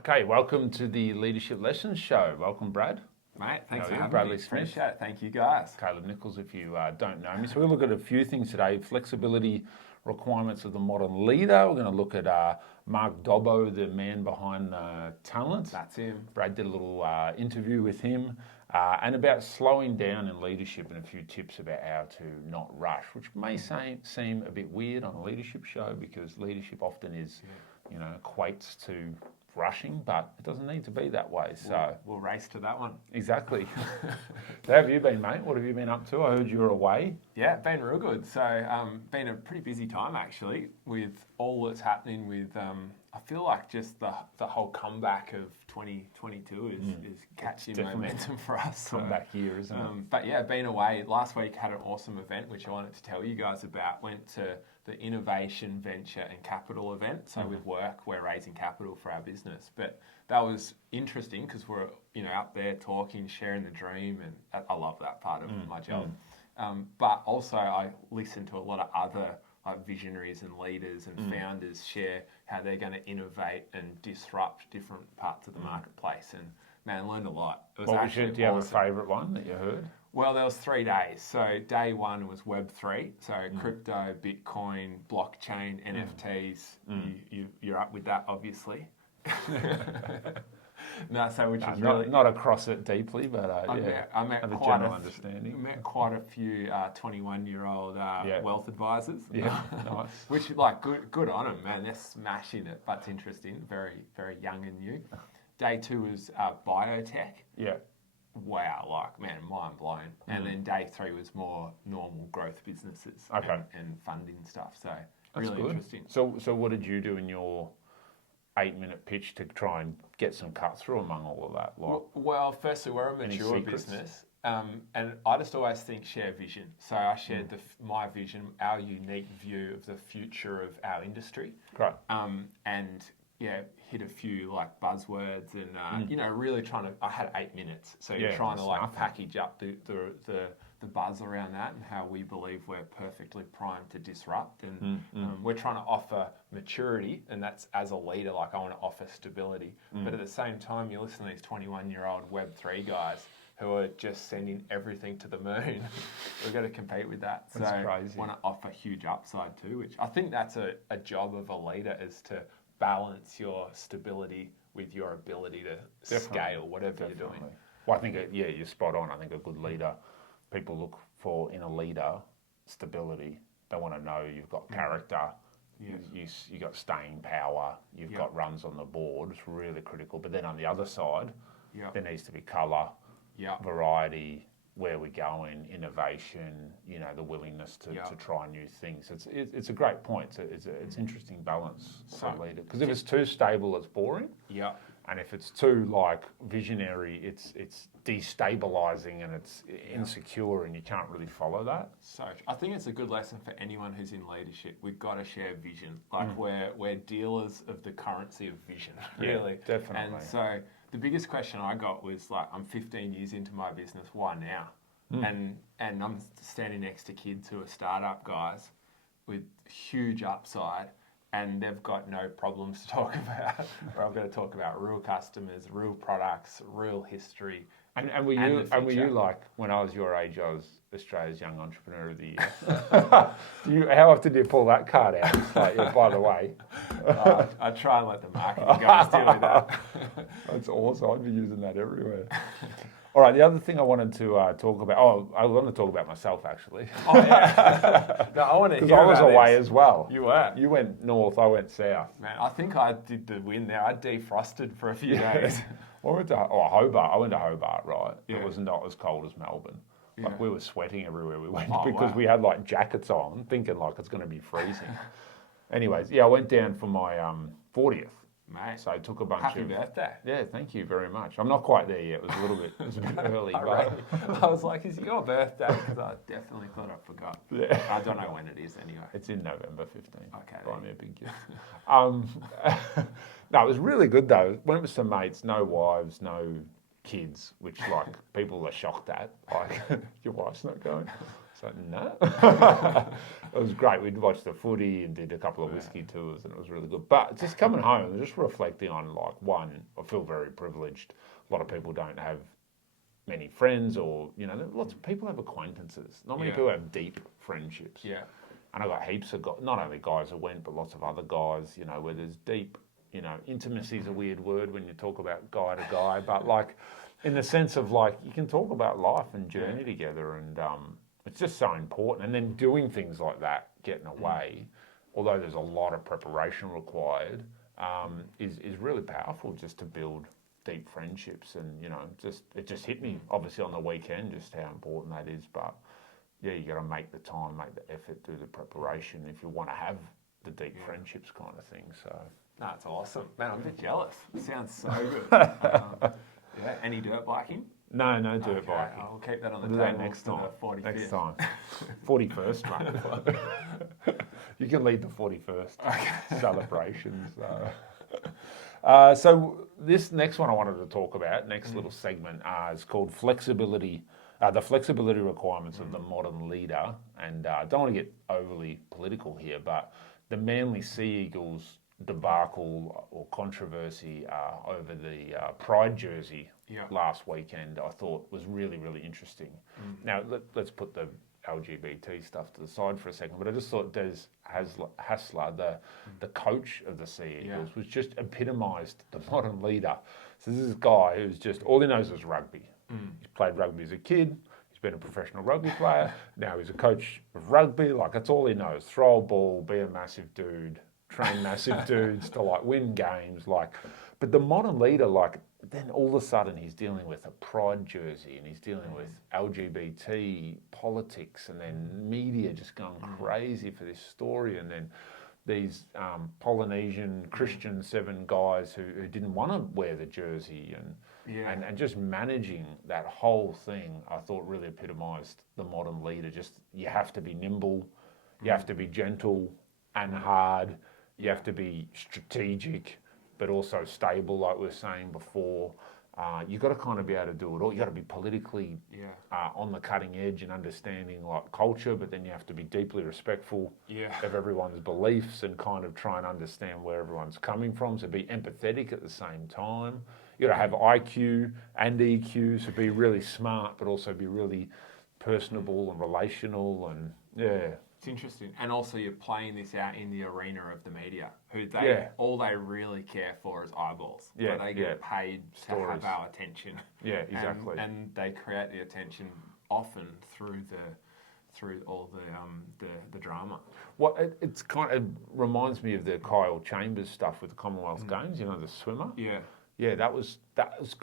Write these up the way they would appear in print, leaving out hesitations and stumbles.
Okay, welcome to the Leadership Lessons Show. Welcome, Brad. Mate, thanks for having Bradley me. Smith. Appreciate it. Thank you, guys. Caleb Nichols, if you don't know me. So we'll look at a few things today. Flexibility requirements of the modern leader. We're going to look at Mark Dobbo, the man behind talent. That's him. Brad did a little interview with him. And about slowing down in leadership and a few tips about how to not rush, which may seem a bit weird on a leadership show because leadership often is, equates to rushing, but it doesn't need to be that way. So we'll race to that one. Exactly. So how have you been, mate? What have you been up to? I heard you were away. Yeah, been real good. So been a pretty busy time actually with all that's happening with, I feel like just the whole comeback of 2022 is catching momentum for us. Comeback year, isn't it? But yeah, been away. Last week had an awesome event, which I wanted to tell you guys about. Went to the Innovation, Venture and Capital event. So with work, we're raising capital for our business. But that was interesting because we're, out there talking, sharing the dream. And I love that part of my job. But also I listened to a lot of other visionaries and leaders and founders share how they're going to innovate and disrupt different parts of the marketplace. And man, learned a lot. It was do you have a favourite one that you heard? Well, there was 3 days. So day one was Web3. So crypto, Bitcoin, blockchain, NFTs. You're up with that, obviously. Not across it deeply, but I met have a quite general understanding. Met quite a few 21-year-old wealth advisors. Yeah, nice. Which good on them, man. They're smashing it. But it's interesting. Very, very young and new. Day 2 was biotech. Yeah. Wow, mind blown. And then day 3 was more normal growth businesses and funding stuff. So That's really good. interesting. So what did you do in your 8-minute pitch to try and get some cut through among all of that? Well, firstly, we're a mature business. And I just always think share vision. So I shared my vision, our unique view of the future of our industry. Great. And hit a few buzzwords and really trying to. I had 8 minutes, so you're trying to package up the buzz around that and how we believe we're perfectly primed to disrupt. And we're trying to offer maturity, and that's as a leader. I want to offer stability, but at the same time, you listen to these 21-year-old Web3 guys who are just sending everything to the moon. We've got to compete with that. That's crazy. Want to offer huge upside too, which I think that's a job of a leader is to balance your stability with your ability to scale whatever you're doing. Well, I think, you're spot on. I think a good leader, people look for in a leader stability. They want to know you've got character, you've got staying power, you've got runs on the board. It's really critical. But then on the other side, there needs to be colour, variety, where we're going, innovation, the willingness to try new things. It's a great point. It's interesting balance for a leader. Because if it's too stable, it's boring. Yeah. And if it's too visionary, it's destabilizing and it's insecure and you can't really follow that. So I think it's a good lesson for anyone who's in leadership. We've got to share vision. We're dealers of the currency of vision, really. Yeah, definitely. And so the biggest question I got was I'm 15 years into my business, why now? And I'm standing next to kids who are startup guys with huge upside, and they've got no problems to talk about. Where I've got to talk about real customers, real products, real history. And were you when I was your age, I was Australia's Young Entrepreneur of the Year? How often do you pull that card out? It's by the way. I try and let the marketing guys deal with that. That's awesome. I'd be using that everywhere. All right, the other thing I wanted to talk about, I want to talk about myself actually. Oh, yeah. No, I want to hear because I was away this. As well. You were? You went north, I went south. Man, I think I did the win there. I defrosted for a few days. I went to Hobart. I went to Hobart, right? Yeah. It was not as cold as Melbourne. Yeah. We were sweating everywhere we went because we had jackets on, thinking it's going to be freezing. Anyways, I went down for my 40th. Mate, so I took a bunch happy birthday. Yeah, thank you very much. I'm not quite there yet. It was a bit early. But I was like, is it your birthday? Because I definitely thought I forgot. Yeah. I don't know when it is anyway. It's in November 15th. Okay. Buy me a big gift. No, it was really good though. When it was to mates, no wives, no kids, which people are shocked at. Your wife's not going. So, no. It was great. We'd watched the footy and did a couple of whiskey tours, and it was really good. But just coming home and just reflecting on, like, one, I feel very privileged. A lot of people don't have many friends, or, you know, lots of people have acquaintances. Not many people have deep friendships. Yeah. And I got heaps of not only guys that went, but lots of other guys, you know, where there's deep, you know, intimacy is a weird word when you talk about guy to guy, but like in the sense of like you can talk about life and journey together, and it's just so important. And then doing things like that, getting away, although there's a lot of preparation required, is really powerful just to build deep friendships. And, you know, it just hit me obviously on the weekend just how important that is. But yeah, you got to make the time, make the effort, do the preparation if you want to have the deep friendships kind of thing. So that's awesome, man. I'm a bit jealous. It sounds so good. Yeah, any dirt biking? No dirt biking. I'll keep that on the table next time. 45th. Next time. 41st, mate. You can lead the 41st celebrations. So this next one I wanted to talk about, next little segment, is called flexibility. The flexibility requirements of the modern leader. And I don't want to get overly political here, but the Manly Sea Eagles debacle or controversy over the Pride jersey last weekend, I thought was really, really interesting. Now, let's put the LGBT stuff to the side for a second, but I just thought Des Hasler, the coach of the Sea Eagles, was just epitomised the modern leader. So this is a guy who's just, all he knows is rugby. He's played rugby as a kid. He's been a professional rugby player. Now he's a coach of rugby. Like, that's all he knows. Throw a ball, be a massive dude, train massive dudes to, like, win games. Like, but the modern leader, like, then all of a sudden he's dealing with a Pride jersey, and he's dealing with LGBT politics, and then media just going crazy for this story, and then these Polynesian Christian 7 guys who didn't want to wear the jersey, and just managing that whole thing, I thought really epitomised the modern leader. Just, you have to be nimble, you have to be gentle and hard, you have to be strategic, but also stable, like we were saying before. You've got to kind of be able to do it all. You've got to be politically on the cutting edge and understanding, like, culture, but then you have to be deeply respectful of everyone's beliefs and kind of try and understand where everyone's coming from. So be empathetic at the same time. You've got to have IQ and EQ, so be really smart, but also be really personable and relational, and It's interesting. And also you're playing this out in the arena of the media, who all they really care for is eyeballs. Yeah, they get paid to have our attention. Yeah, exactly. And they create the attention often through all the drama. Well, it's kind of reminds me of the Kyle Chambers stuff with the Commonwealth Games. You know, the swimmer. Yeah, that was.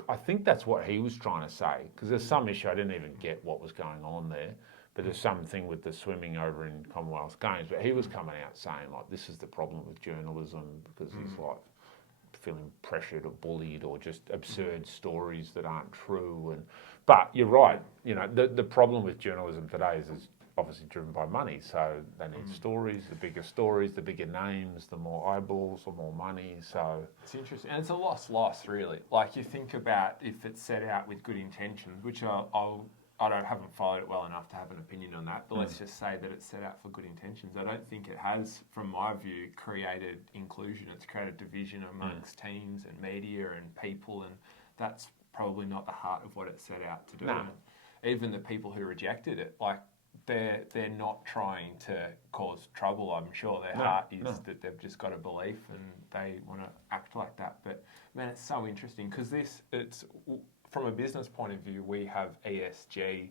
I think that's what he was trying to say, because there's some issue I didn't even get what was going on there. But there's something with the swimming over in Commonwealth Games. But he was coming out saying, like, this is the problem with journalism, because he's, like, feeling pressured or bullied, or just absurd stories that aren't true. But you're right. You know, the problem with journalism today is obviously driven by money. So they need stories, the bigger names, the more eyeballs, the more money. So it's interesting. And it's a loss, really. Like, you think about if it's set out with good intentions, which I haven't followed it well enough to have an opinion on that, but let's just say that it's set out for good intentions. I don't think it has, from my view, created inclusion. It's created division amongst teams and media and people, and that's probably not the heart of what it set out to do. No. Even the people who rejected it, like, they're not trying to cause trouble, I'm sure. Their heart is that they've just got a belief and they want to act like that. But, man, it's so interesting, because it's... From a business point of view, we have ESG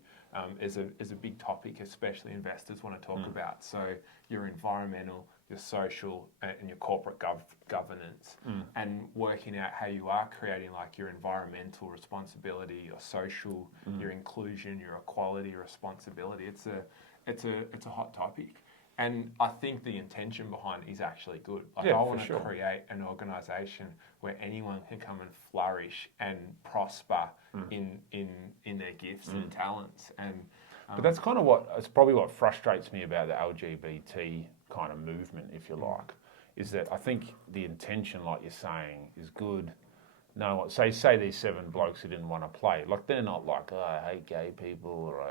as a big topic, especially investors want to talk about. So your environmental, your social, and your corporate governance, and working out how you are creating, like, your environmental responsibility, your social, your inclusion, your equality responsibility. It's a hot topic. And I think the intention behind it is actually good. Like, I want to create an organisation where anyone can come and flourish and prosper in their gifts and talents. But that's kind of it's probably what frustrates me about the LGBT kind of movement, if you like, is that I think the intention, like you're saying, is good, no, say these 7 blokes who didn't want to play, like they're not like, oh, I hate gay people, or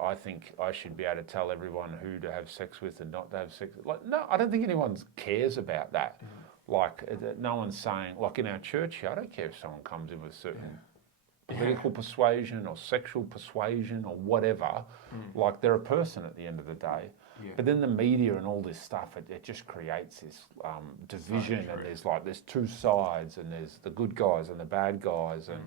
I think I should be able to tell everyone who to have sex with and not to have sex with. Like, no, I don't think anyone cares about that. Like, no one's saying, like in our church here, I don't care if someone comes in with certain political persuasion or sexual persuasion or whatever. Like, they're a person at the end of the day. Yeah. But then the media and all this stuff, it just creates this division, and there's 2 sides, and there's the good guys and the bad guys, and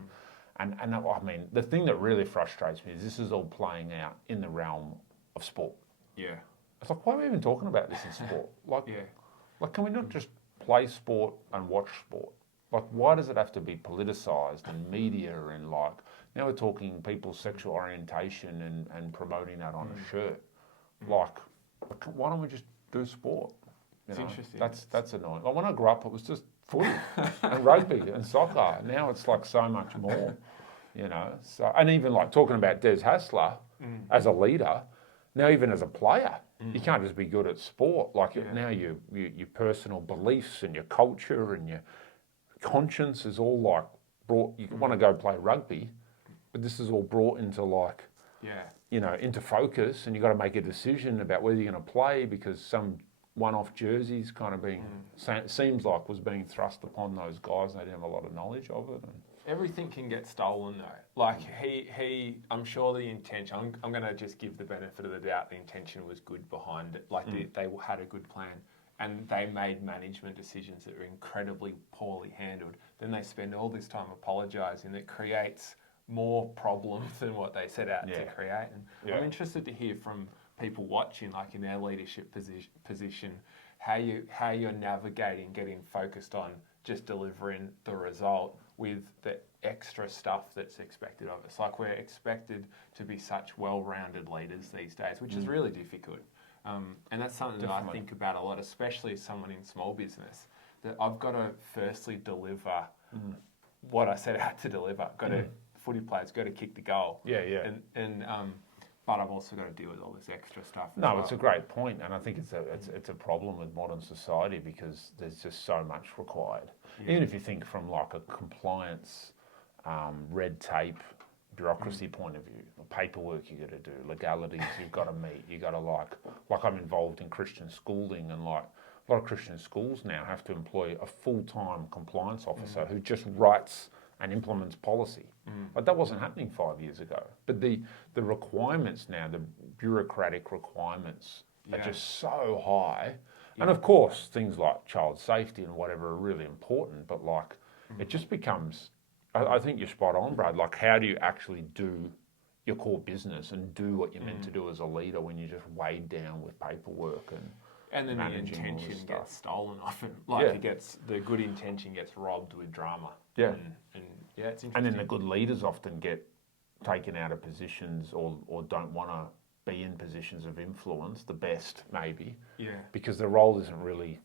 I mean, the thing that really frustrates me is this is all playing out in the realm of sport. Yeah. It's like, why are we even talking about this in sport? Like, can we not just play sport and watch sport? Like, why does it have to be politicised and media and like, now we're talking people's sexual orientation and promoting that on a shirt. Like, why don't we just do sport? It's interesting. That's annoying. Like when I grew up, it was just footy and rugby and soccer. Now it's like so much more, So, and even like talking about Des Hasler as a leader, now even as a player, you can't just be good at sport. Like now your personal beliefs and your culture and your conscience is all like brought. You want to go play rugby, but this is all brought into like. Into focus, and you've got to make a decision about whether you're going to play because some one-off jerseys kind of seems like was being thrust upon those guys. They didn't have a lot of knowledge of it. Everything can get stolen though. Like I'm sure the intention, I'm going to just give the benefit of the doubt, the intention was good behind it. Like they had a good plan, and they made management decisions that were incredibly poorly handled. Then they spend all this time apologising. That creates more problems than what they set out to create. And I'm interested to hear from people watching, like in their leadership position, how you're navigating getting focused on just delivering the result with the extra stuff that's expected of us. Like we're expected to be such well-rounded leaders these days, which is really difficult. And that's something that I think about a lot, especially as someone in small business, that I've got to firstly deliver what I set out to deliver. Got to footy players got to kick the goal. But I've also got to deal with all this extra stuff. No, it's a great point, and I think it's a problem with modern society because there's just so much required. Even if you think from like a compliance, red tape, bureaucracy point of view, the paperwork you got to do, legalities you've got to meet, you got to like I'm involved in Christian schooling, and like a lot of Christian schools now have to employ a full-time compliance officer who just writes and implements policy. But that wasn't happening 5 years ago. But the requirements now, the bureaucratic requirements are just so high. And of course, things like child safety and whatever are really important, but like it just becomes, I think you're spot on, Brad, like how do you actually do your core business and do what you're meant to do as a leader when you're just weighed down with paperwork and then the intention gets stolen often. Like the good intention gets robbed with drama. Yeah. And it's interesting. And then the good leaders often get taken out of positions or don't want to be in positions of influence, the best maybe. Yeah. Because the role isn't really,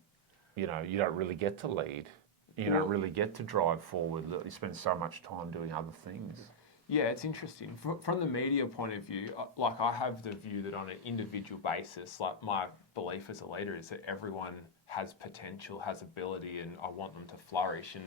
you don't really get to lead. You don't really get to drive forward. You spend so much time doing other things. Yeah, it's interesting. From the media point of view, like I have the view that on an individual basis, like my belief as a leader is that everyone has potential, has ability, and I want them to flourish and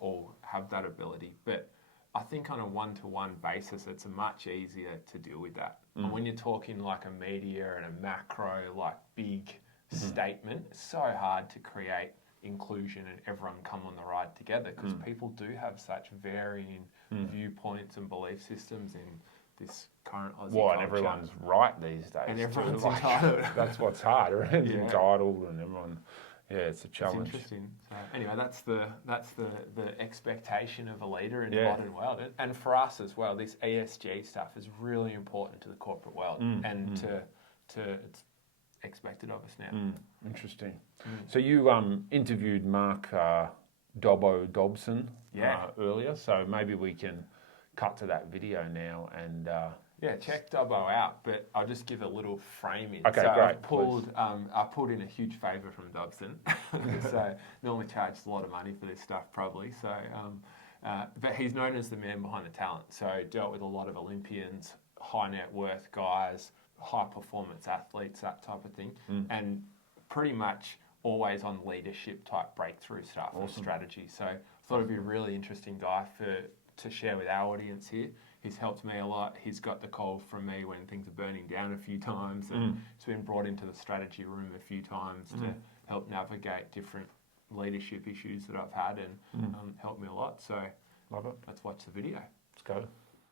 all have that ability. But I think on a one-to-one basis, it's much easier to deal with that. And when you're talking like a media and a macro, like big statement, it's so hard to create inclusion and everyone come on the ride together because people do have such varying viewpoints and belief systems in this current Aussie culture. And everyone's right these days. And everyone's entitled. That's what's hard. Everyone's entitled and everyone... Yeah, it's a challenge. It's interesting. So anyway, that's the expectation of a leader in the modern world, and for us as well. This ESG stuff is really important to the corporate world, and to it's expected of us now. Interesting. So you interviewed Mark Dobson earlier, so maybe we can cut to that video now and. Check Dobbo out, but I'll just give a little framing. Okay, so great. I pulled in a huge favour from Dobson. So normally charges a lot of money for this stuff, probably. So, but he's known as the man behind the talent. So dealt with a lot of Olympians, high net worth guys, high performance athletes, that type of thing, and pretty much always on leadership type breakthrough stuff and strategy. So thought it'd be a really interesting guy to share with our audience here. He's helped me a lot. He's got the call from me when things are burning down a few times, and he's been brought into the strategy room a few times to help navigate different leadership issues that I've had, and helped me a lot. So Love it. let's watch the video. Let's go.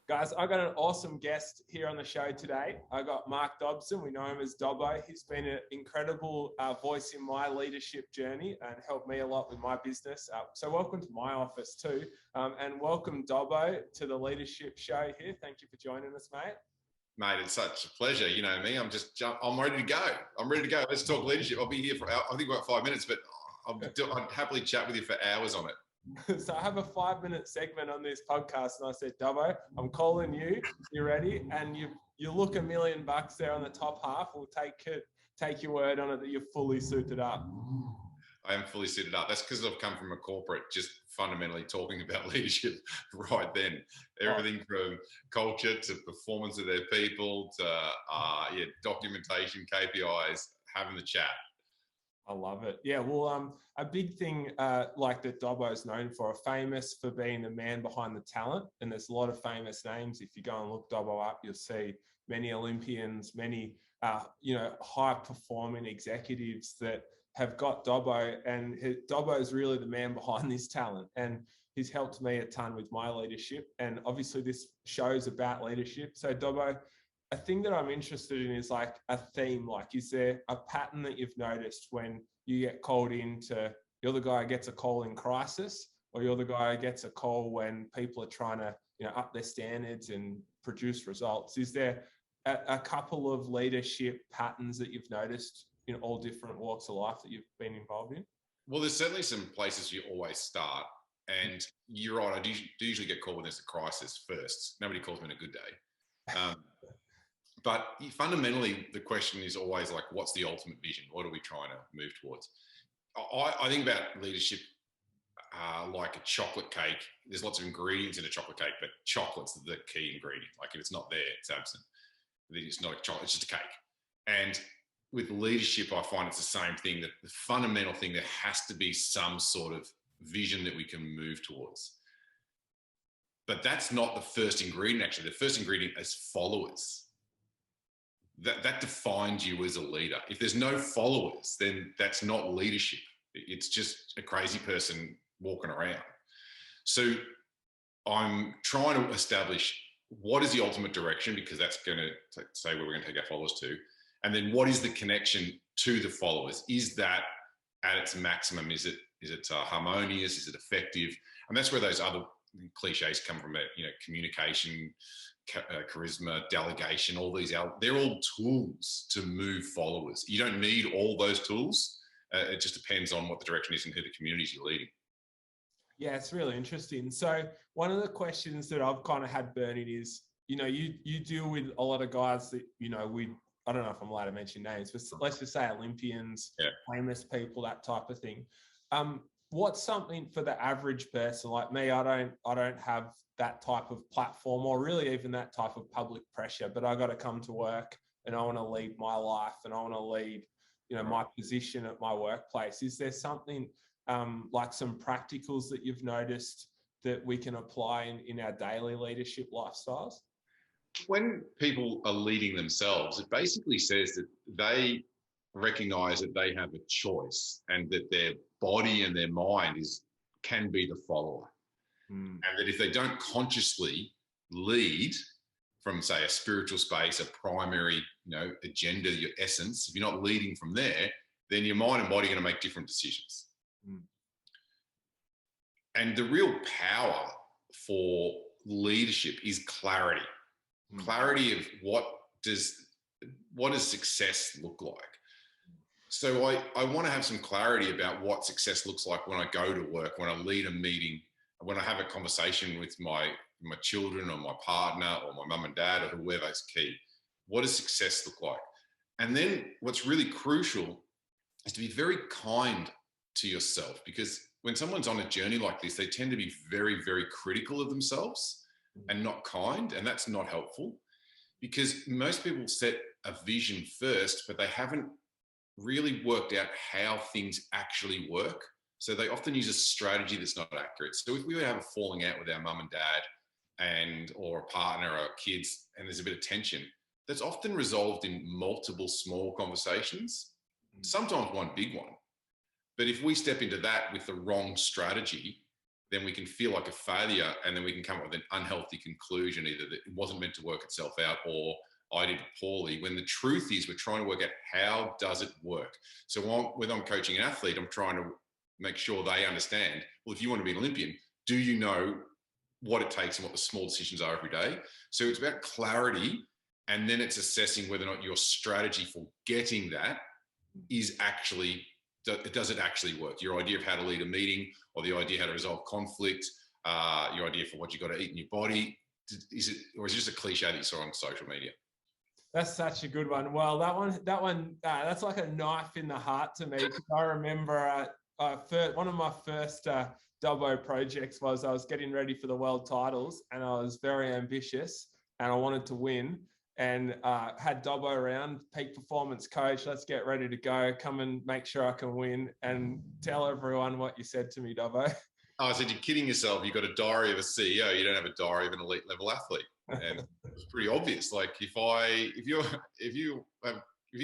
Guys, I got an awesome guest here on the show today. I got Mark Dobson. We know him as Dobbo. He's been an incredible voice in my leadership journey and helped me a lot with my business. So welcome to my office too. And welcome, Dobbo, to the leadership show here. Thank you for joining us, mate. Mate, it's such a pleasure. You know me. I'm ready to go. I'm ready to go. Let's talk leadership. I'll be here for, I think, about 5 minits, but I'd happily chat with you for hours on it. So I have a 5-minute segment on this podcast, and I said, Dobbo, I'm calling you. You ready? And you look $1 million there on the top half. We'll take your word on it that you're fully suited up. I am fully suited up. That's because I've come from a corporate, just fundamentally talking about leadership right then. Everything from culture to performance of their people to documentation, KPIs, having the chat. I love it. Yeah, well, a big thing like that Dobbo is known for, famous for being the man behind the talent. And there's a lot of famous names. If you go and look Dobbo up, you'll see many Olympians, many, high performing executives that have got Dobbo, and Dobbo is really the man behind this talent. And he's helped me a ton with my leadership. And obviously this show's about leadership. So Dobbo, a thing that I'm interested in is like a theme. Like, is there a pattern that you've noticed when you get called into, you're the guy who gets a call in crisis, or you're the guy who gets a call when people are trying to, up their standards and produce results? Is there a couple of leadership patterns that you've noticed in all different walks of life that you've been involved in? Well, there's certainly some places you always start. And you're right, I do usually get called when there's a crisis first. Nobody calls me on a good day. But fundamentally, the question is always like, what's the ultimate vision? What are we trying to move towards? I think about leadership like a chocolate cake. There's lots of ingredients in a chocolate cake, but chocolate's the key ingredient. Like, if it's not there, it's absent. It's not a chocolate, it's just a cake. And with leadership, I find it's the same thing, that the fundamental thing, there has to be some sort of vision that we can move towards. But that's not the first ingredient, actually. The first ingredient is followers. That defines you as a leader. If there's no followers, then that's not leadership. It's just a crazy person walking around. So I'm trying to establish what is the ultimate direction, because that's going to say where we're going to take our followers to. And then what is the connection to the followers? Is that at its maximum? Is it harmonious? Is it effective? And that's where those other cliches come from, communication, charisma, delegation, all these, they're all tools to move followers. You don't need all those tools. It just depends on what the direction is and who the communities you're leading. Yeah, it's really interesting. So one of the questions that I've kind of had burning is, you deal with a lot of guys that, I don't know if I'm allowed to mention names, but let's just say Olympians, famous people, that type of thing. What's something for the average person like me? I don't have that type of platform, or really even that type of public pressure, but I got to come to work and I want to lead my life and I want to lead, my position at my workplace. Is there something like some practicals that you've noticed that we can apply in our daily leadership lifestyles? When people are leading themselves, it basically says that they recognize that they have a choice, and that their body and their mind can be the follower. And that if they don't consciously lead from, say, a spiritual space, a primary, agenda, your essence, if you're not leading from there, then your mind and body are going to make different decisions. And the real power for leadership is clarity. Clarity of what does success look like? So I want to have some clarity about what success looks like when I go to work, when I lead a meeting, when I have a conversation with my children or my partner or my mum and dad or whoever's key. What does success look like? And then what's really crucial is to be very kind to yourself, because when someone's on a journey like this, they tend to be very, very critical of themselves and not kind. And that's not helpful, because most people set a vision first, but they haven't really worked out how things actually work. So they often use a strategy that's not accurate. So if we have a falling out with our mum and dad or a partner or kids, and there's a bit of tension, that's often resolved in multiple small conversations, sometimes one big one. But if we step into that with the wrong strategy, then we can feel like a failure, and then we can come up with an unhealthy conclusion, either that it wasn't meant to work itself out or I did poorly, when the truth is we're trying to work out how does it work. So when I'm coaching an athlete, I'm trying to make sure they understand, well, if you want to be an Olympian, do you know what it takes and what the small decisions are every day? So it's about clarity, and then it's assessing whether or not your strategy for getting that is actually, does it actually work? Your idea of how to lead a meeting, or the idea how to resolve conflict, your idea for what you got to eat in your body, is it, or is it just a cliche that you saw on social media? That's such a good one. Well, that one, that's like a knife in the heart to me. I remember one of my first Dobbo projects was I was getting ready for the world titles, and I was very ambitious and I wanted to win, and had Dobbo around, peak performance coach, let's get ready to go, come and make sure I can win, and tell everyone what you said to me, Dobbo. Oh, I said, you're kidding yourself. You've got a diary of a CEO. You don't have a diary of an elite level athlete. And it's pretty obvious. Like if you're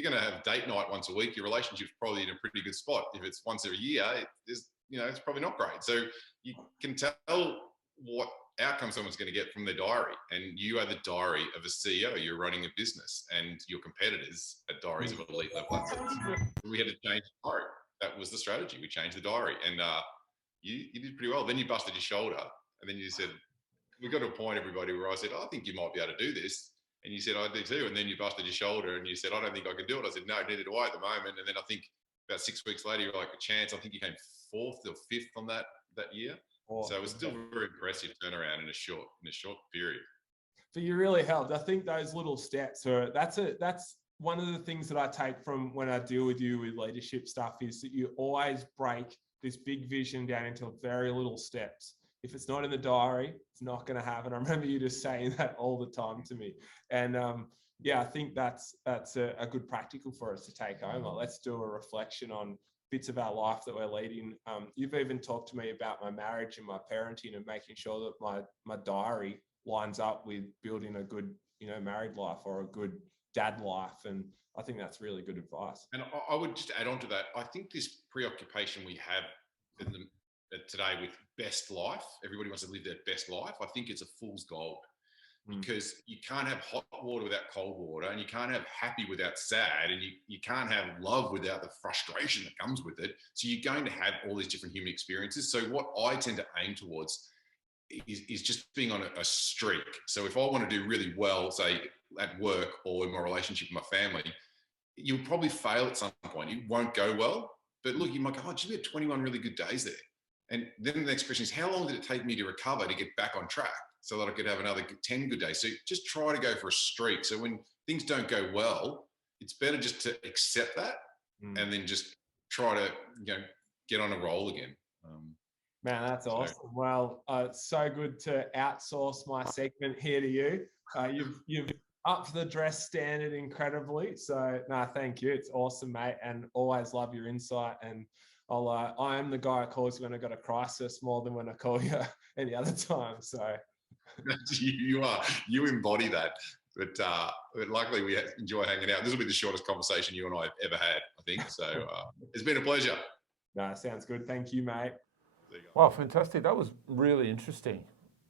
going to have date night once a week, your relationship's probably in a pretty good spot. If it's once every year, it's probably not great. So you can tell what outcome someone's going to get from their diary, and you are the diary of a CEO. You're running a business, and your competitors are diaries of elite level athletes. We had to change the diary. That was the strategy. We changed the diary, and you did pretty well. Then you busted your shoulder, and then you said, we got to a point, everybody, where I said, I think you might be able to do this. And you said, I do too. And then you busted your shoulder and you said, I don't think I can do it. I said, no, neither do I at the moment. And then I think about 6 weeks later, you were like, a chance. I think you came 4th or 5th on that year. So it was still very impressive turnaround in a short period. So you really helped. I think those little steps that's one of the things that I take from when I deal with you with leadership stuff, is that you always break this big vision down into very little steps. If it's not in the diary, it's not going to happen. I remember you just saying that all the time to me. And I think that's a good practical for us to take home. Like, let's do a reflection on bits of our life that we're leading. You've even talked to me about my marriage and my parenting, and making sure that my diary lines up with building a good, married life or a good dad life. And I think that's really good advice. And I would just add on to that. I think this preoccupation we have today with best life, everybody wants to live their best life. I think it's a fool's gold, because you can't have hot water without cold water, and you can't have happy without sad, and you can't have love without the frustration that comes with it. So you're going to have all these different human experiences. So what I tend to aim towards is just being on a streak. So if I want to do really well, say at work or in my relationship with my family, you'll probably fail at some point. It won't go well. But look, you might go, we had 21 really good days there. And then the next question is, how long did it take me to recover to get back on track so that I could have another 10 good days? So just try to go for a streak. So when things don't go well, it's better just to accept that and then just try to get on a roll again. Man, that's awesome. Well, it's so good to outsource my segment here to you. You've upped the dress standard incredibly. So, no, thank you. It's awesome, mate, and always love your insight. And I am the guy who calls you when I got a crisis more than when I call you any other time. So you embody that. But luckily we enjoy hanging out. This will be the shortest conversation you and I have ever had, I think. So it's been a pleasure. No, sounds good. Thank you, mate. Wow, fantastic. That was really interesting.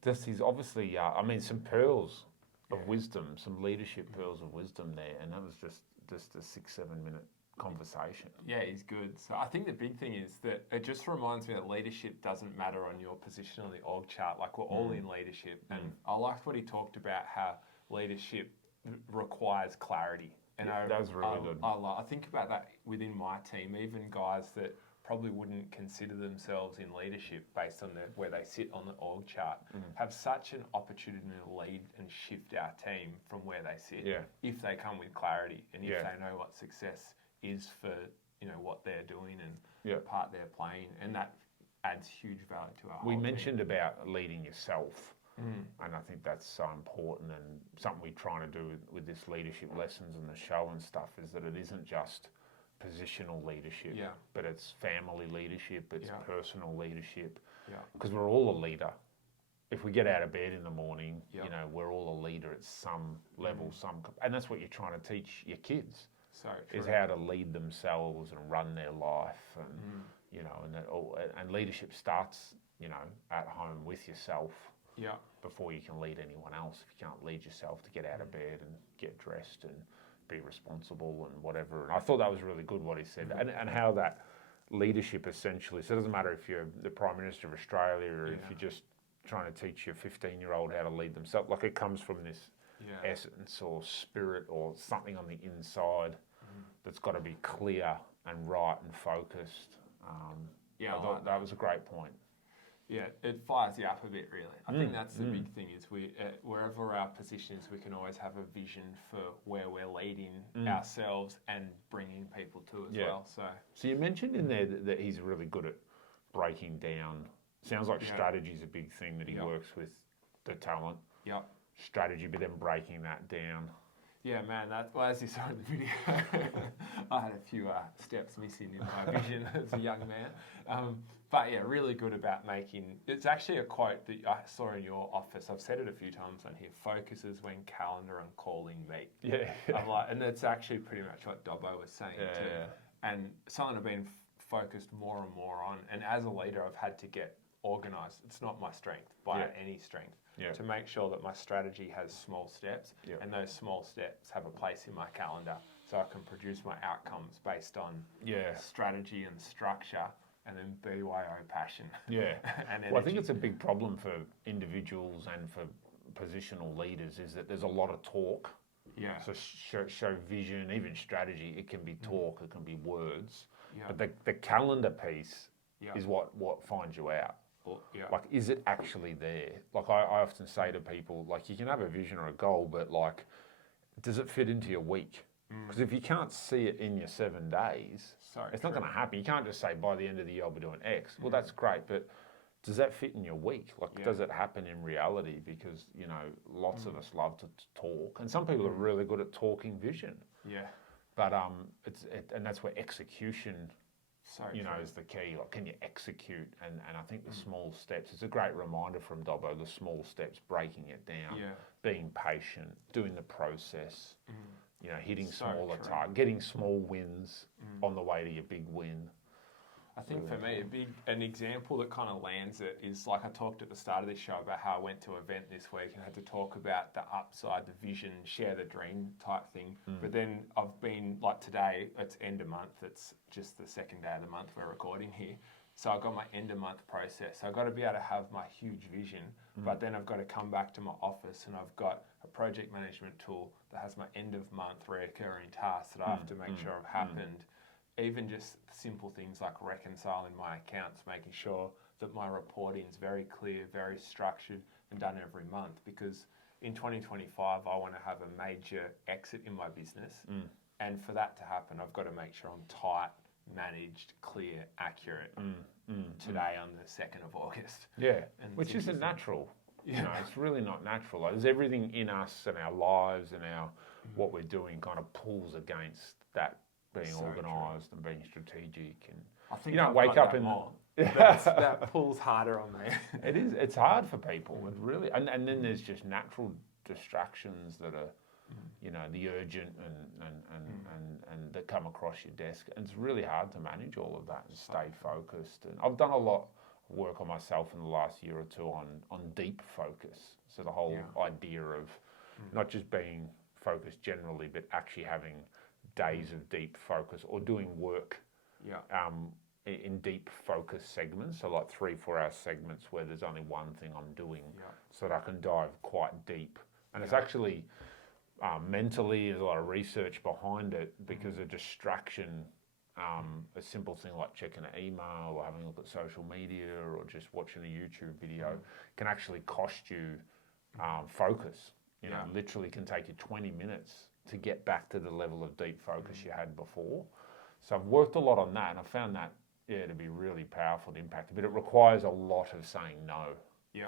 He's obviously, some pearls of wisdom, some leadership pearls of wisdom there. And that was just a 6-7 minute conversation. Yeah, he's good. So I think the big thing is that it just reminds me that leadership doesn't matter on your position on the org chart. Like, we're all in leadership. And I liked what he talked about, how leadership requires clarity. And that was really good. I think about that within my team, even guys that probably wouldn't consider themselves in leadership based on where they sit on the org chart, have such an opportunity to lead and shift our team from where they sit if they come with clarity and if they know what success is for what they're doing and the part they're playing, and that adds huge value to our We whole mentioned team. about leading yourself, and I think that's so important, and something we're trying to do with this leadership lessons and the show and stuff is that it isn't just positional leadership, Yeah. but it's family leadership, it's Yeah. personal leadership, Yeah. because we're all a leader. If we get out of bed in the morning, Yeah. you know, we're all a leader at some level, and that's what you're trying to teach your kids, So true. is how to lead themselves and run their life, and you know, and leadership starts, you know, at home with yourself. Yeah. Before you can lead anyone else. If you can't lead yourself to get out of bed and get dressed and be responsible and whatever. And I thought that was really good what he said, and how that leadership essentially, so it doesn't matter if you're the Prime Minister of Australia or if you're just trying to teach your 15-year-old how to lead themselves, like it comes from this essence or spirit or something on the inside that's got to be clear and right and focused. I thought that was a great point. Yeah, it fires you up a bit, really. I think that's the big thing is we, wherever our position is, we can always have a vision for where we're leading ourselves and bringing people to as well. So you mentioned in there that he's really good at breaking down. Sounds like strategy is a big thing that he works with the talent. Yep. Strategy, but then breaking that down. Yeah, man, well, as you saw in the video, I had a few steps missing in my vision as a young man. But yeah, really good about it's actually a quote that I saw in your office. I've said it a few times on here, focuses when calendar and calling meet. Yeah. And that's actually pretty much what Dobbo was saying too. Yeah. And something I've been focused more and more on. And as a leader, I've had to get organised. It's not my strength by any strength. Yeah. To make sure that my strategy has small steps and those small steps have a place in my calendar so I can produce my outcomes based on strategy and structure and then BYO passion. Yeah. And well, I think it's a big problem for individuals and for positional leaders is that there's a lot of talk. Yeah. So show vision, even strategy, it can be talk, it can be words. Yeah. But the calendar piece is what finds you out. Yeah. Like, is it actually there? Like, I often say to people, like, you can have a vision or a goal, but, like, does it fit into your week? Because if you can't see it in your 7 days, it's not going to happen. You can't just say, by the end of the year, I'll be doing X. Well, that's great, but does that fit in your week? Like, does it happen in reality? Because, you know, lots of us love to talk, and some people are really good at talking vision. Yeah. But and that's where execution is the key. Like, can you execute? And I think the small steps, it's a great reminder from Dobbo, the small steps, breaking it down, being patient, doing the process, you know, hitting smaller targets, getting small wins on the way to your big win. I think for me, an example that kind of lands it is like I talked at the start of this show about how I went to an event this week and had to talk about the upside, the vision, share the dream type thing. But then I've been, like today, it's end of month, it's just the second day of the month we're recording here. So I've got my end of month process. So I've got to be able to have my huge vision, but then I've got to come back to my office and I've got a project management tool that has my end of month recurring tasks that I have to make sure have happened. Even just simple things like reconciling my accounts, making sure that my reporting is very clear, very structured and done every month. Because in 2025, I want to have a major exit in my business. And for that to happen, I've got to make sure I'm tight, managed, clear, accurate today on the 2nd of August. Yeah, which isn't natural. Yeah. You know, it's really not natural. Like, there's everything in us and our lives and our what we're doing kind of pulls against that being organised and being strategic, and I think you don't wake up and that pulls harder on me. It is. It's hard for people. It really, and then there's just natural distractions that are, you know, the urgent and that come across your desk, and it's really hard to manage all of that and stay focused. And I've done a lot of work on myself in the last year or two on deep focus. So the whole idea of not just being focused generally, but actually having days of deep focus or doing work in deep focus segments, so like 3-4 hour segments where there's only one thing I'm doing, so that I can dive quite deep. And it's actually mentally, there's a lot of research behind it, because a distraction, a simple thing like checking an email or having a look at social media or just watching a YouTube video can actually cost you focus. You know, literally can take you 20 minutes to get back to the level of deep focus you had before. So I've worked a lot on that, and I found that to be really powerful to impact. But it requires a lot of saying no. Yeah.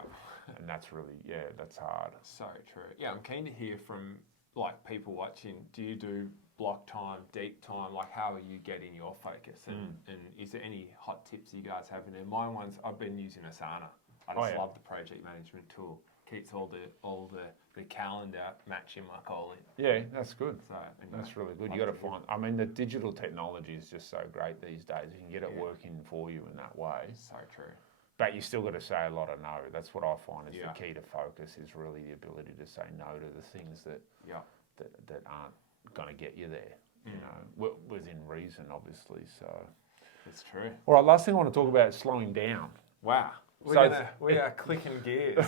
And that's really, that's hard. So true. Yeah, I'm keen to hear from like people watching, do you do block time, deep time? Like, how are you getting your focus? And is there any hot tips you guys have in there? Mine ones, I've been using Asana. I just love the project management tool. Keeps all the calendar matching my call in. Yeah, that's good. So that's really good. You got to find. I mean, the digital technology is just so great these days. You can get it working for you in that way. So true. But you still got to say a lot of no. That's what I find is the key to focus is really the ability to say no to the things that aren't going to get you there. You know, within reason, obviously. So that's true. All right, last thing I want to talk about is slowing down. Wow. We are clicking gears.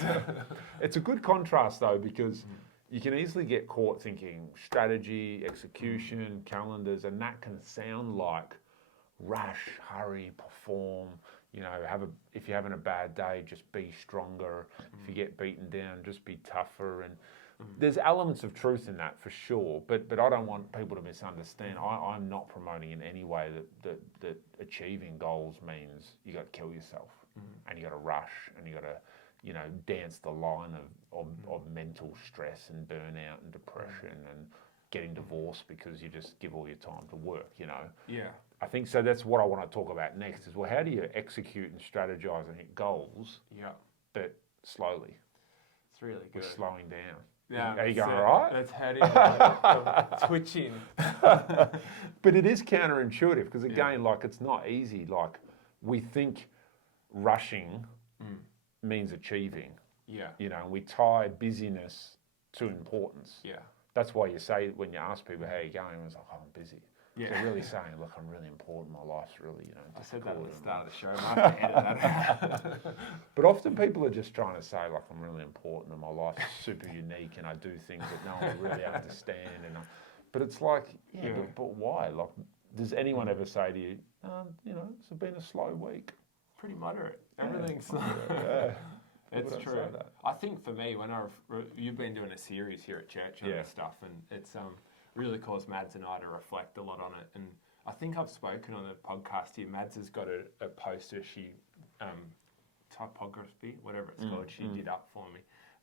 It's a good contrast though, because you can easily get caught thinking strategy, execution, calendars, and that can sound like rush, hurry, perform. You know, if you're having a bad day, just be stronger. If you get beaten down, just be tougher. And there's elements of truth in that for sure. But I don't want people to misunderstand. I'm not promoting in any way that achieving goals means you got to kill yourself and you got to rush and you got to, you know, dance the line of mental stress and burnout and depression and getting divorced because you just give all your time to work, you know. Yeah. I think so. That's what I want to talk about next is, well, how do you execute and strategize and hit goals, but slowly? It's really good. We're slowing down. Yeah, are you going all right? That's hurting. Twitching. But it is counterintuitive because, again, like, it's not easy. Like, we think rushing means achieving. Yeah. You know, and we tie busyness to importance. Yeah. That's why you say, when you ask people, how are you going? It's like, oh, I'm busy. Yeah. So really saying, look, I'm really important. My life's really, you know. I said that at the start of the show. I have to edit that. But often people are just trying to say, like, I'm really important and my life's super unique and I do things that no one will really understand. But it's like, but why? Like, does anyone ever say to you, you know, it's been a slow week? Pretty moderate. Everything's slow. It's true. I think for me, when you've been doing a series here at church on this stuff, and it's really caused Mads and I to reflect a lot on it. And I think I've spoken on the podcast here. Mads has got a poster typography, whatever it's called, she did up for me.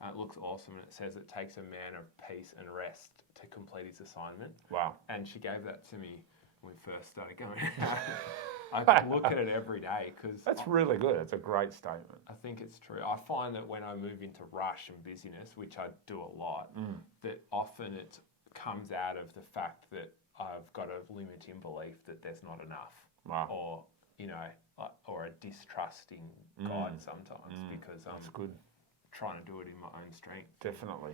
It looks awesome, and it says it takes a man of peace and rest to complete his assignment. Wow. And she gave that to me when we first started going out. I look at it every day because... That's really good. It's a great statement. I think it's true. I find that when I move into rush and busyness, which I do a lot, that often it comes out of the fact that I've got a limiting belief that there's not enough. Wow. Or, you know, or a distrusting God sometimes because I'm trying to do it in my own strength. Definitely.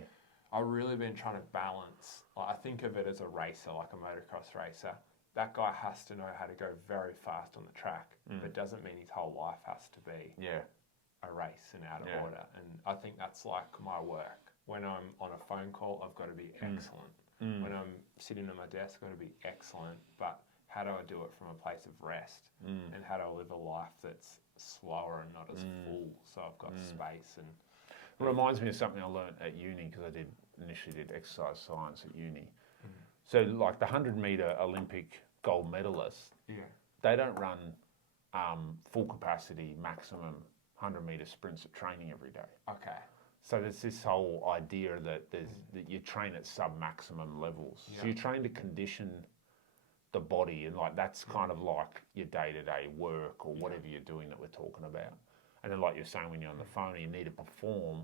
I've really been trying to balance. I think of it as a racer, like a motocross racer. That guy has to know how to go very fast on the track, but doesn't mean his whole life has to be a race and out of order. And I think that's like my work. When I'm on a phone call, I've got to be excellent. When I'm sitting at my desk, I've got to be excellent. But how do I do it from a place of rest? And how do I live a life that's slower and not as full, so I've got space? And it reminds me of something I learned at uni, because I initially did exercise science at uni. So like the 100-metre Olympic gold medalists, they don't run full capacity, maximum 100-metre sprints at training every day. Okay. So there's this whole idea that that you train at sub-maximum levels. So you train to condition the body, and like that's kind of like your day-to-day work or whatever you're doing that we're talking about. And then, like you're saying, when you're on the phone and you need to perform,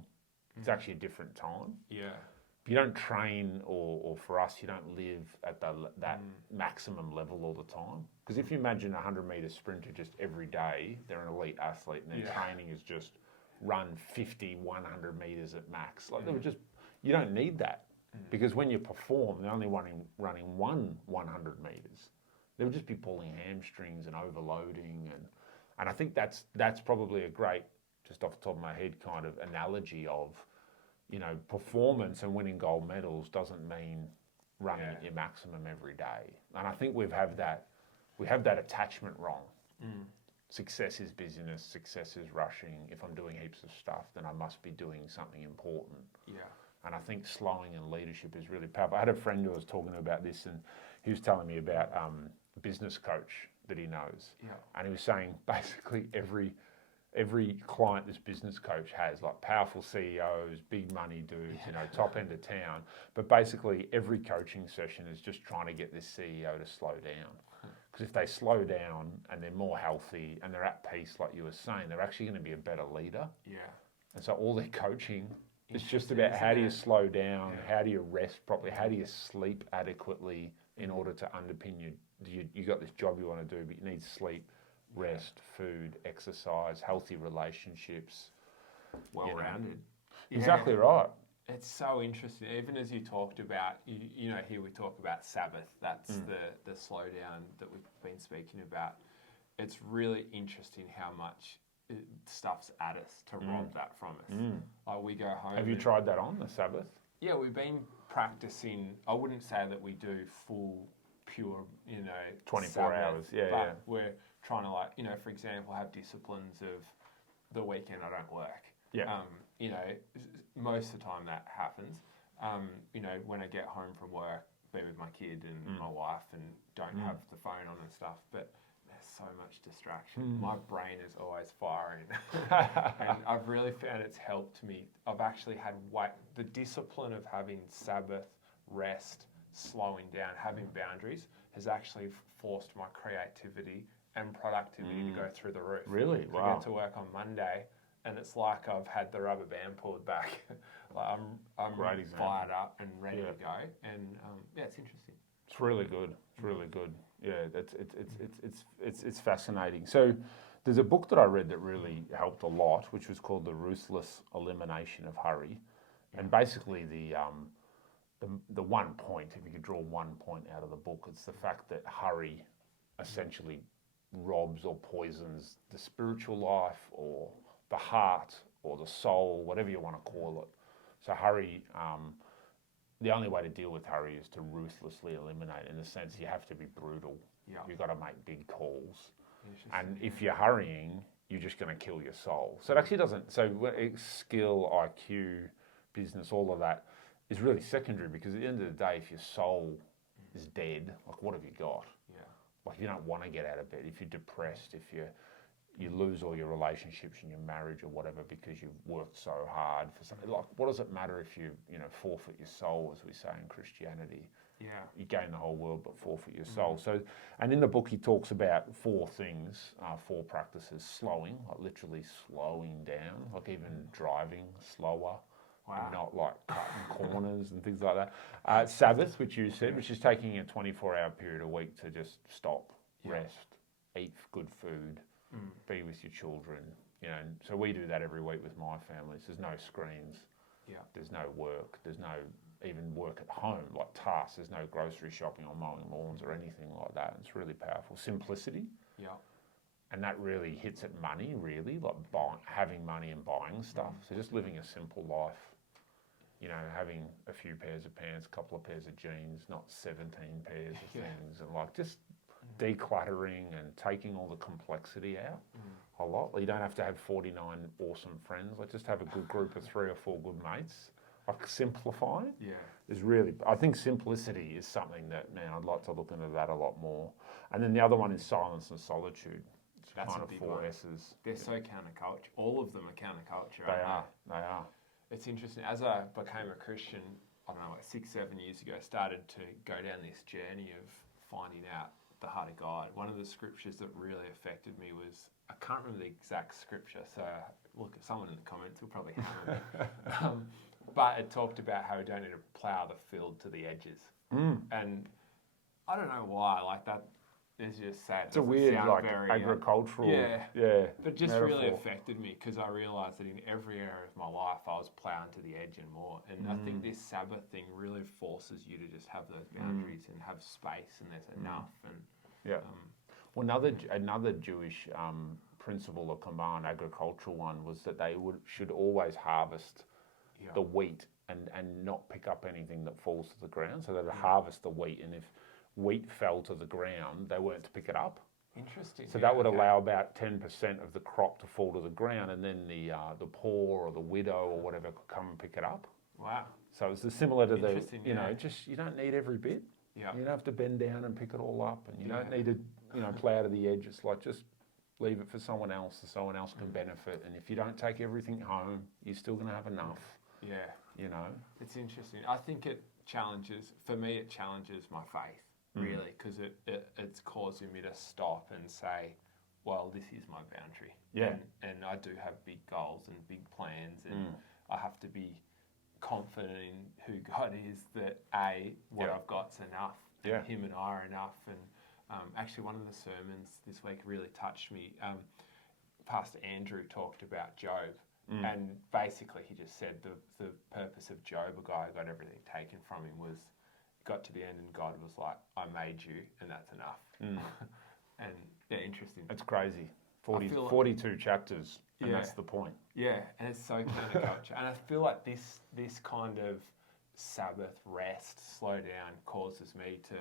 it's actually a different time. Yeah. You don't train, or for us, you don't live at that maximum level all the time. Because if you imagine a 100-metre sprinter just every day, they're an elite athlete, and their training is just run 50, 100 metres at max. Like they were just, you don't need that. Because when you perform, they're only running 100 metres. They would just be pulling hamstrings and overloading. And I think that's probably a great, just off the top of my head, kind of analogy of, you know, performance and winning gold medals doesn't mean running at your maximum every day. And I think we have that attachment wrong. Success is busyness, success is rushing. If I'm doing heaps of stuff, then I must be doing something important. Yeah. And I think slowing in leadership is really powerful. I had a friend who was talking about this, and he was telling me about a business coach that he knows. Yeah. And he was saying basically every every client this business coach has, like powerful CEOs, big money dudes, top end of town. But basically, every coaching session is just trying to get this CEO to slow down. Because if they slow down and they're more healthy and they're at peace, like you were saying, they're actually going to be a better leader. Yeah. And so all their coaching is just about how do you slow down, how do you rest properly, how do you sleep adequately in order to underpin you got this job you want to do, but you need sleep, rest, food, exercise, healthy relationships. Well-rounded. Exactly right. It's so interesting. Even as you talked about, here we talk about Sabbath. That's the slowdown that we've been speaking about. It's really interesting how much stuff's at us to rob that from us. Like we go home. Have you tried that on the Sabbath? Yeah, we've been practicing. I wouldn't say that we do full, pure, 24 Sabbath, hours. but we're trying to for example, have disciplines of the weekend I don't work. Yeah. Most of the time that happens. When I get home from work, be with my kid and my wife and don't have the phone on and stuff. But there's so much distraction. My brain is always firing. And I've really found it's helped me. I've actually had the discipline of having Sabbath, rest, slowing down, having boundaries has actually forced my creativity and productivity to go through the roof. Really? Wow. I get to work on Monday and it's like I've had the rubber band pulled back. Like I'm fired up and ready to go. And it's interesting. It's really good. It's really good. Yeah, it's fascinating. So there's a book that I read that really helped a lot, which was called The Ruthless Elimination of Hurry. And basically the one point, if you could draw one point out of the book, it's the fact that hurry essentially robs or poisons the spiritual life or the heart or the soul, whatever you want to call it. So hurry, the only way to deal with hurry is to ruthlessly eliminate. In the sense, you have to be brutal. Yeah. You've got to make big calls. And if you're hurrying, you're just going to kill your soul. So it actually doesn't. So skill, IQ, business, all of that is really secondary, because at the end of the day, if your soul is dead, like what have you got? Yeah. Like you don't want to get out of bed. If you're depressed, if you lose all your relationships in your marriage or whatever because you've worked so hard for something. Like, what does it matter if you forfeit your soul, as we say in Christianity? Yeah. You gain the whole world but forfeit your soul. So, and in the book he talks about 4 things, 4 practices: slowing, like literally slowing down, like even driving slower. Wow. And not like cutting corners and things like that. Sabbath, which you said, which is taking a 24-hour period a week to just stop, rest, eat good food, be with your children. And so we do that every week with my family. There's no screens. Yeah. There's no work. There's no even work at home, like tasks. There's no grocery shopping or mowing lawns or anything like that. It's really powerful. Simplicity. Yeah. And that really hits at money, really, like having money and buying stuff. So just living a simple life. Having a few pairs of pants, a couple of pairs of jeans, not 17 pairs of things, and like just decluttering and taking all the complexity out a lot. You don't have to have 49 awesome friends. Like just have a good group of 3 or 4 good mates. Like simplifying is really, I think simplicity is something that, man, I'd like to look into that a lot more. And then the other one is silence and solitude. It's That's kind a of big 4 one. S's. They're so counterculture. All of them are counterculture. They are. It's interesting. As I became a Christian, I don't know, like 6-7 years ago, started to go down this journey of finding out the heart of God. One of the scriptures that really affected me was, I can't remember the exact scripture, so look, someone in the comments will probably hammer me. But it talked about how we don't need to plough the field to the edges. And I don't know why, like that is just sad. It's a weird, like, agricultural. But just metaphor. really affected me, because I realised that in every area of my life I was ploughing to the edge and more. And I think this Sabbath thing really forces you to just have those boundaries and have space, and there's enough. And well, another Jewish principle or command, agricultural one, was that they should always harvest the wheat and not pick up anything that falls to the ground. So they would harvest the wheat, and if wheat fell to the ground, they weren't to pick it up. Interesting. So that would allow about 10% of the crop to fall to the ground, and then the poor or the widow or whatever could come and pick it up. Wow. So it's similar to the, just you don't need every bit. Yeah. You don't have to bend down and pick it all up, and you don't need to, plough to the edge. It's like just leave it for someone else, so someone else can benefit. And if you don't take everything home, you're still going to have enough. Yeah. You know? It's interesting. I think it challenges my faith, really, because it's causing me to stop and say, well, this is my boundary. Yeah. And I do have big goals and big plans, and I have to be confident in who God is, that what I've got's enough, and Him and I are enough. And actually, one of the sermons this week really touched me. Pastor Andrew talked about Job, and basically he just said the purpose of Job, a guy who got everything taken from him, was got to the end and God was like, I made you, and that's enough. And yeah, interesting. It's crazy. 42 chapters, and that's the point. Yeah, and it's so counterculture. And I feel like this kind of Sabbath rest, slow down, causes me to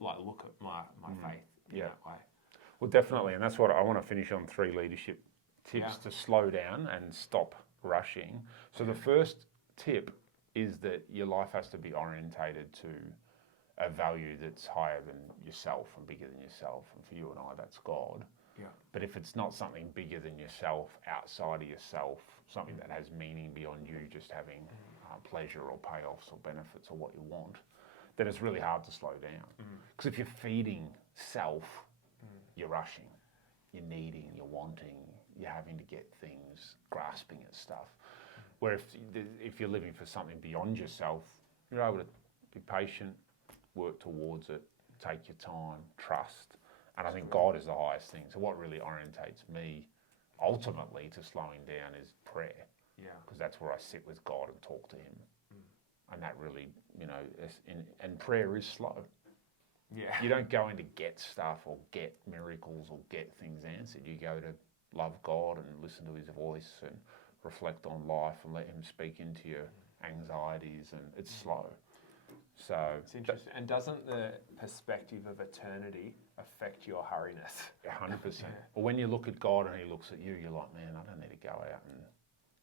look at my faith in that way. Well, definitely, and that's what I want to finish on 3 leadership tips to slow down and stop rushing. So the first tip is that your life has to be orientated to a value that's higher than yourself and bigger than yourself. And for you and I, that's God. Yeah. But if it's not something bigger than yourself, outside of yourself, something that has meaning beyond you just having pleasure or payoffs or benefits or what you want, then it's really hard to slow down. Because if you're feeding self, you're rushing, you're needing, you're wanting, you're having to get things, grasping at stuff. Where if you're living for something beyond yourself, you're able to be patient, work towards it, take your time, trust. And I think God is the highest thing. So what really orientates me ultimately to slowing down is prayer. Yeah. Because that's where I sit with God and talk to Him. And that really, and prayer is slow. Yeah. You don't go in to get stuff or get miracles or get things answered. You go to love God and listen to His voice and reflect on life and let Him speak into your anxieties, and it's slow. So it's interesting. And doesn't the perspective of eternity affect your hurriness? 100%. But when you look at God and He looks at you, you're like, man, I don't need to go out and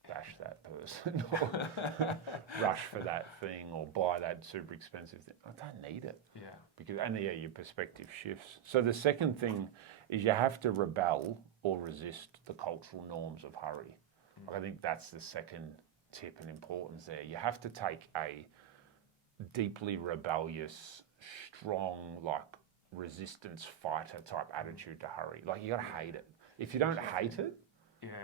bash that person or rush for that thing or buy that super expensive thing. I don't need it. Yeah. Your perspective shifts. So the second thing is you have to rebel or resist the cultural norms of hurry. I think that's the second tip and importance there. You have to take a deeply rebellious, strong, resistance fighter type attitude to hurry. You got to hate it. If you don't hate it,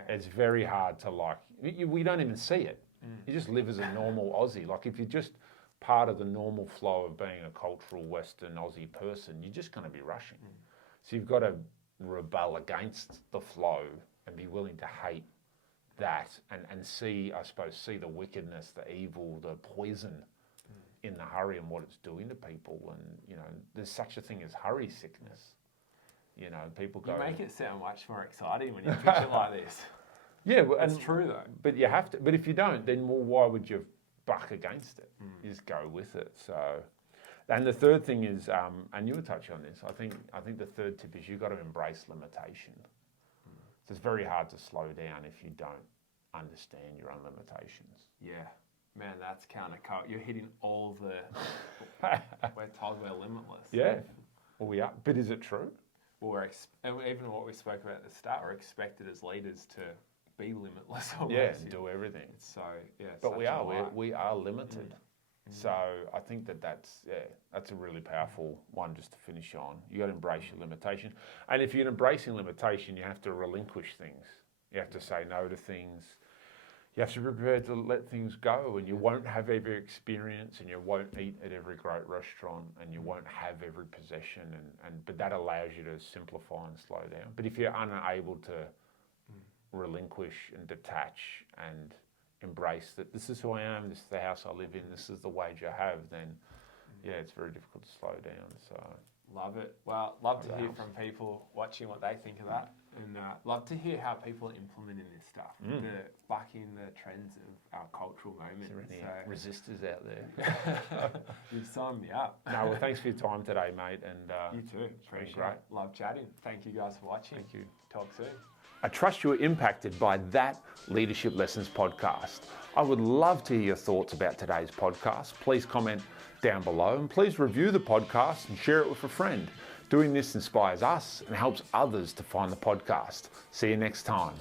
it's very hard to we don't even see it. You just live as a normal Aussie. If you're just part of the normal flow of being a cultural Western Aussie person, you're just going to be rushing. So you've got to rebel against the flow and be willing to hate that and see the wickedness, the evil, the poison in the hurry and what it's doing to people. And, there's such a thing as hurry sickness. People go... You make it sound much more exciting when you pitch it like this. Yeah, it's true though. But you have to. But if you don't, then why would you buck against it? You just go with it. So, and the third thing is, and you were touching on this. I think the third tip is you've got to embrace limitation. So it's very hard to slow down if you don't understand your own limitations. Yeah, man, that's counterculture. You're hitting all the. We're told we're limitless. Yeah, well, we are. But is it true? Well, even what we spoke about at the start, we're expected as leaders to be limitless. And do everything. So but we are limited. So I think that's a really powerful one just to finish on. You got to embrace your limitation, and if you're embracing limitation, you have to relinquish things. You have to say no to things. You have to be prepared to let things go, and you won't have every experience, and you won't eat at every great restaurant, and you won't have every possession, but that allows you to simplify and slow down. But if you're unable to relinquish and detach and embrace that this is who I am, this is the house I live in, this is the wage I have, then it's very difficult to slow down. So love it. Well, love to hear from people watching what they think of that, and love to hear how people are implementing this stuff, bucking the trends of our cultural moment. Is there any resistors out there? You've signed me up. No, well, thanks for your time today, mate, and you too. Appreciate great. It. Love chatting. Thank you guys for watching. Thank you. Talk soon. I trust you were impacted by that Leadership Lessons podcast. I would love to hear your thoughts about today's podcast. Please comment down below and please review the podcast and share it with a friend. Doing this inspires us and helps others to find the podcast. See you next time.